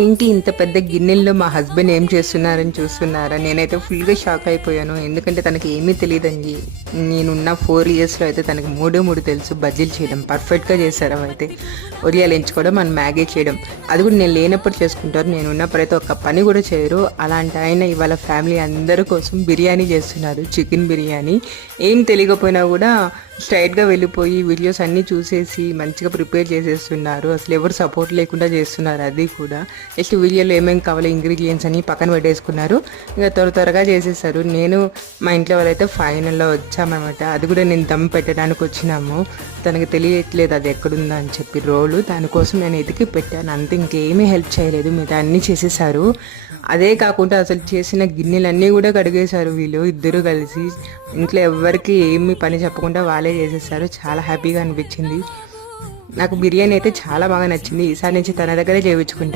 ఏంటి ఇంత పెద్ద గిన్నెల్లో మా హస్బెండ్ ఏం చేస్తున్నారని చూస్తున్నారా? నేనైతే ఫుల్గా షాక్ అయిపోయాను. ఎందుకంటే తనకి ఏమీ తెలియదండి. నేనున్న 4 ఇయర్స్లో అయితే తనకి మూడు తెలుసు. బజ్జీలు చేయడం పర్ఫెక్ట్గా చేశారు. అయితే ఒరియాలు ఎంచుకోవడం అండ్ మ్యాగీ చేయడం, అది కూడా నేను లేనప్పుడు చేసుకుంటారు. నేనున్న ప్రతి ఒక్క పని కూడా చేయరు. అలాంటి ఆయన ఇవాళ ఫ్యామిలీ అందరి కోసం బిర్యానీ చేస్తున్నారు, చికెన్ బిర్యానీ. ఏం తెలియకపోయినా కూడా స్ట్రైట్గా వెళ్ళిపోయి వీడియోస్ అన్నీ చూసేసి మంచిగా ప్రిపేర్ చేసేస్తున్నారు. అసలు ఎవరు సపోర్ట్ లేకుండా చేస్తున్నారు. అది కూడా జస్ట్ వీడియోలో ఏమేమి కావాలో ఇంగ్రీడియంట్స్ అని పక్కన పెట్టేసుకున్నారు. ఇంకా త్వరగా చేసేసారు. నేను మా ఇంట్లో వాళ్ళైతే ఫైనల్లో వచ్చామన్నమాట. అది కూడా నేను దమ్ పెట్టడానికి వచ్చినాము. తనకు తెలియట్లేదు అది ఎక్కడుందా అని చెప్పి రోలు. దానికోసం నేను ఎతికి పెట్టాను అంతే, ఇంకేమీ హెల్ప్ చేయలేదు. మిగతా అన్నీ చేసేసారు. అదే కాకుండా అసలు చేసిన గిన్నెలన్నీ కూడా కడిగేశారు వీళ్ళు ఇద్దరు కలిసి. ఇంట్లో ఎవరికి ఏమి పని చెప్పకుండా వాళ్ళే చేసేసారు. చాలా హ్యాపీగా అనిపించింది నాకు. బిర్యానీ అయితే చాలా బాగా నచ్చింది. ఈసారి నుంచి తన దగ్గరే చేయించుకుంటాను.